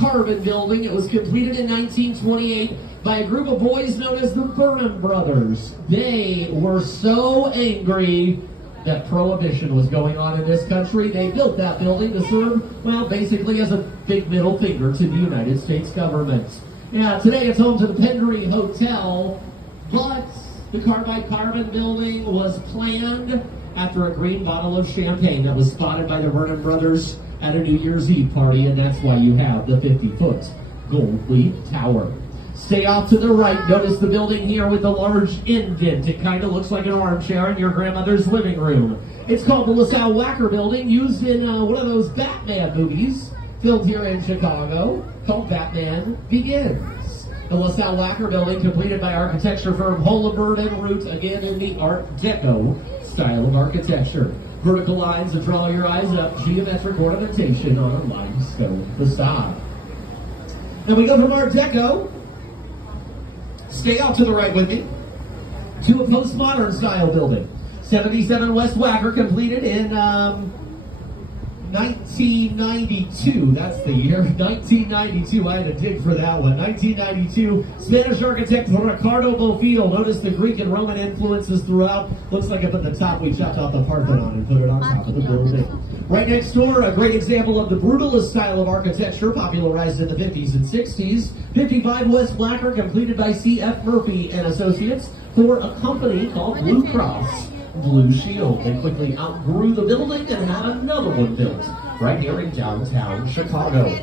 Carbon building. It was completed in 1928 by a group of boys known as the Burnham Brothers. They were so angry that prohibition was going on in this country. They built that building to serve, well, basically as a big middle finger to the United States government. Yeah, today it's home to the Pendery Hotel, but the Carbon building was planned after a green bottle of champagne that was spotted by the Burnham Brothers at a New Year's Eve party, and that's why you have the 50-foot gold leaf tower. Stay off to the right. Notice the building here with the large indent. It kind of looks like an armchair in your grandmother's living room. It's called the LaSalle Wacker building, used in one of those Batman movies filmed here in Chicago called Batman Begins. The LaSalle Wacker building, completed by architecture firm Holabird and Root, again in the Art Deco style of architecture. Vertical lines to draw your eyes up, geometric ornamentation on a limestone facade. Now we go from Art Deco, stay off to the right with me, to a postmodern style building. 77 West Wacker, completed in 1992. That's the year, 1992. I had to dig for that one. 1992, Spanish architect Ricardo Bofill. Notice the Greek and Roman influences throughout. Looks like up at the top we chopped off the Parthenon and put it on top of the building. Right next door, a great example of the brutalist style of architecture popularized in the 50s and 60s. 55 West Wacker, completed by C.F. Murphy and Associates for a company called Blue Cross Blue Shield. They quickly outgrew the building and had another one built right here in downtown Chicago.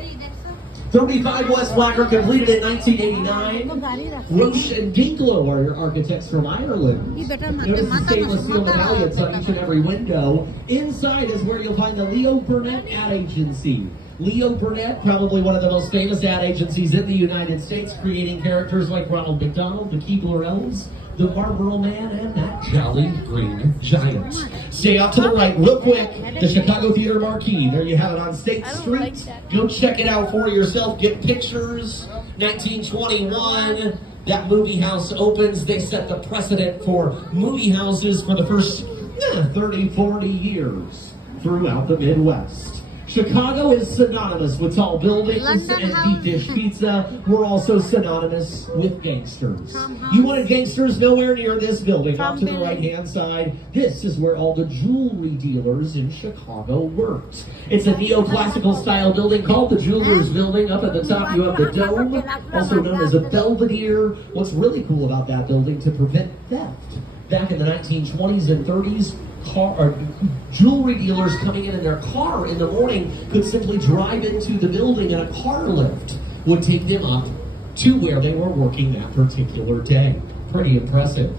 35 West Wacker, completed in 1989. Roche and Ginklow are architects from Ireland. Notice the stainless steel medallions on each and every window. Inside is where you'll find the Leo Burnett ad agency. Leo Burnett, probably one of the most famous ad agencies in the United States, creating characters like Ronald McDonald, the Keebler Elves, the Marlboro Man, and that Jolly Green Giant. Stay off to the right real quick. The Chicago Theater Marquee. There you have it on State Street. Go check it out for yourself. Get pictures. 1921, that movie house opens. They set the precedent for movie houses for the first 30, 40 years throughout the Midwest. Chicago is synonymous with tall buildings and deep dish pizza. We're also synonymous with gangsters. You wanted gangsters nowhere near this building. Off to the right-hand side, this is where all the jewelry dealers in Chicago worked. It's a neoclassical style building called the Jewelers Building. Up at the top you have the dome, also known as a Belvedere. What's really cool about that building, to prevent theft, back in the 1920s and 30s, jewelry dealers coming in their car in the morning could simply drive into the building, and a car lift would take them up to where they were working that particular day. Pretty impressive.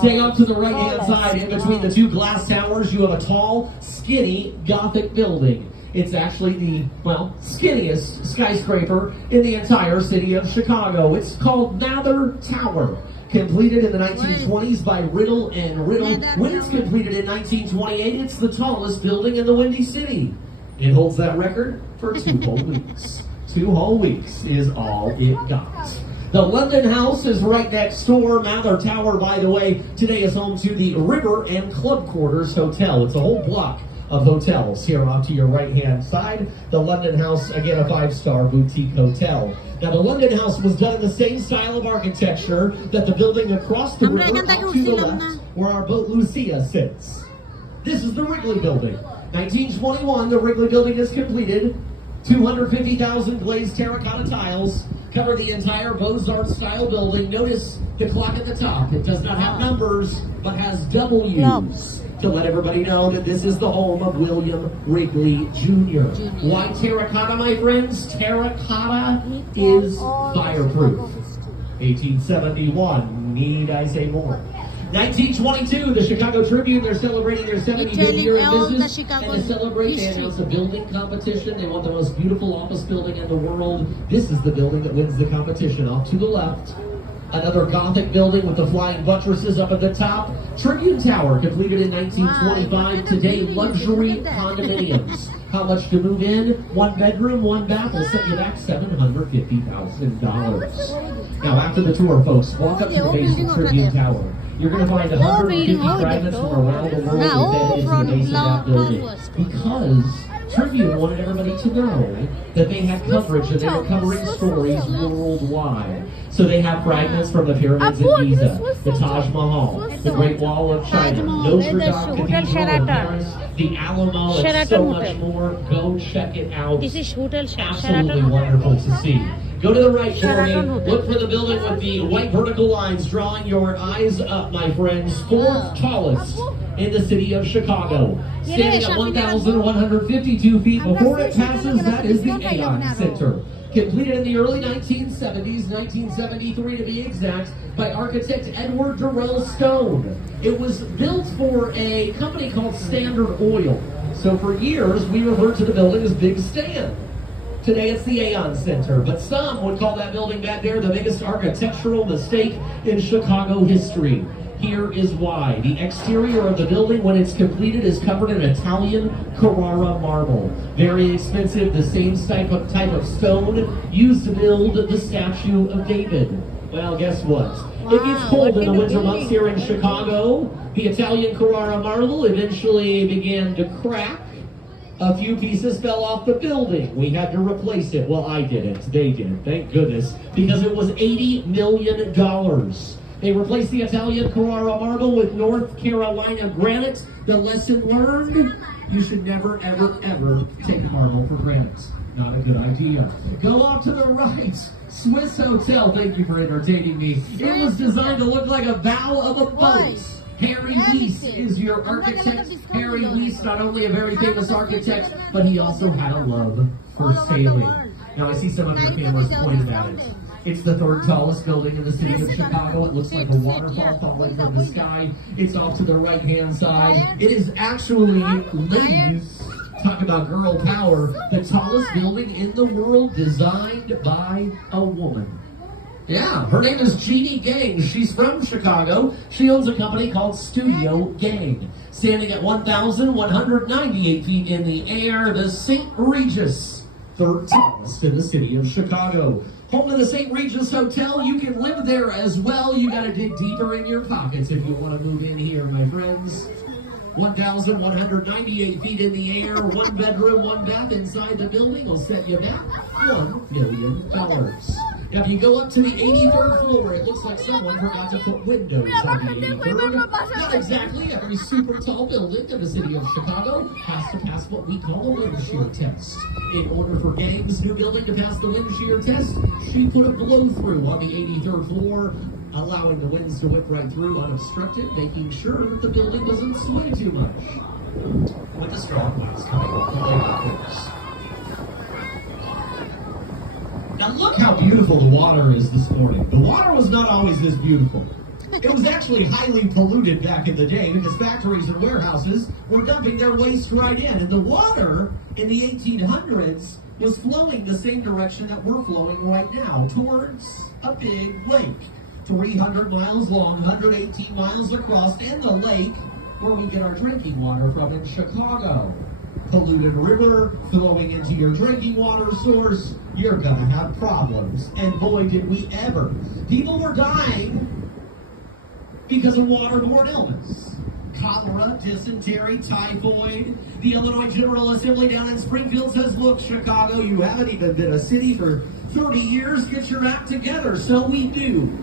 Stay up to the right-hand side, in between the two glass towers, you have a tall, skinny Gothic building. It's actually the, well, skinniest skyscraper in the entire city of Chicago. It's called Mather Tower. Completed in the 1920s by Riddle and Riddle. When it's completed in 1928, it's the tallest building in the Windy City. It holds that record for 2 whole weeks. 2 whole weeks is all it got. The London House is right next door. Mather Tower, by the way, today is home to the River and Club Quarters Hotel. It's a whole block of hotels here off to your right-hand side. The London House, again, a 5-star boutique hotel. Now, the London House was done in the same style of architecture that the building across the river, off to the left, where our boat Lucia sits. This is the Wrigley Building. 1921, the Wrigley Building is completed. 250,000 glazed terracotta tiles cover the entire Beaux-Arts-style building. Notice the clock at the top. It does not have numbers, but has W's. To let everybody know that this is the home of William Wrigley Jr. Why terracotta, my friends? Terracotta is fireproof. 1871, need I say more? 1922, the Chicago Tribune, they're celebrating their 75th year in business, and to celebrate, they announced a building competition. They want the most beautiful office building in the world. This is the building that wins the competition. Off to the left, another Gothic building with the flying buttresses up at the top. Tribune Tower, completed in 1925. Today, luxury condominiums. How much to move in? 1 bedroom, 1 bath will set you back $750,000. Now, after the tour, folks, walk up to the base of Tribune Tower. You're going to find 150 fragments from around the world embedded into the base of that building. Because Tribune wanted everybody to know that they had coverage and they were covering stories worldwide. So they have fragments from the pyramids in Giza, the Taj Mahal, the Great Wall of China, Notre Dame Cathedral in Paris, the Alamo, and so much more. Go check it out. This is Hotel Absolutely wonderful to see. Go to the right for me. Look for the building with the white vertical lines drawing your eyes up, my friends. Fourth tallest in the city of Chicago. Standing at 1,152 feet. Before it passes, that is the Aeon Center. Completed in the early 1970s, 1973 to be exact, by architect Edward Durrell Stone. It was built for a company called Standard Oil. So for years, we referred to the building as Big Stan. Today it's the Aeon Center, but some would call that building back there the biggest architectural mistake in Chicago history. Here is why. The exterior of the building, when it's completed, is covered in Italian Carrara marble. Very expensive, the same type of stone used to build the statue of David. Well, guess what? Wow, it gets cold in the winter months here in Chicago. The Italian Carrara marble eventually began to crack. A few pieces fell off the building. We had to replace it. Well, I didn't. They did. Thank goodness. Because it was $80 million. They replaced the Italian Carrara marble with North Carolina granite. The lesson learned, you should never, ever, ever take marble for granite. Not a good idea. Go off to the right. Swiss Hotel. Thank you for entertaining me. It was designed to look like a bow of a boat. Harry Weiss is your architect. Harry Weiss, not only a very famous architect, but he also had a love for sailing. Now I see some of your cameras pointed at it. It's the third tallest building in the city of Chicago. It looks like a waterfall falling from the sky. It's off to the right-hand side. It is actually, ladies, talk about girl power, the tallest building in the world designed by a woman. Yeah, her name is Jeannie Gang. She's from Chicago. She owns a company called Studio Gang. Standing at 1,198 feet in the air, the St. Regis, third tallest in the city of Chicago. Home to the St. Regis Hotel. You can live there as well. You got to dig deeper in your pockets if you want to move in here, my friends. 1,198 feet in the air, one bedroom, one bath inside the building will set you back $1 million. Now, if you go up to the 83rd floor, it looks like someone forgot to put windows on the 83rd. Not exactly. Every super tall building in the city of Chicago has to pass what we call a wind shear test. In order for Gang's new building to pass the wind shear test, she put a blow-through on the 83rd floor, allowing the winds to whip right through unobstructed, making sure that the building doesn't sway too much. With the strong winds coming from the course. Now look how beautiful the water is this morning. The water was not always this beautiful. It was actually highly polluted back in the day because factories and warehouses were dumping their waste right in. And the water in the 1800s was flowing the same direction that we're flowing right now, towards a big lake. 300 miles long, 118 miles across, and the lake where we get our drinking water from in Chicago. Polluted river flowing into your drinking water source, you're gonna have problems. And boy, did we ever. People were dying because of waterborne illness. Cholera, dysentery, typhoid. The Illinois General Assembly down in Springfield says, look, Chicago, you haven't even been a city for 30 years. Get your act together. So we do.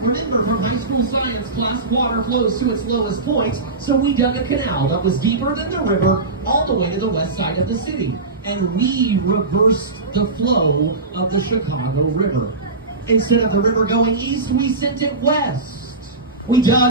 Remember from high school science class, water flows to its lowest point, so we dug a canal that was deeper than the river all the way to the west side of the city. And we reversed the flow of the Chicago River. Instead of the river going east, we sent it west. We dug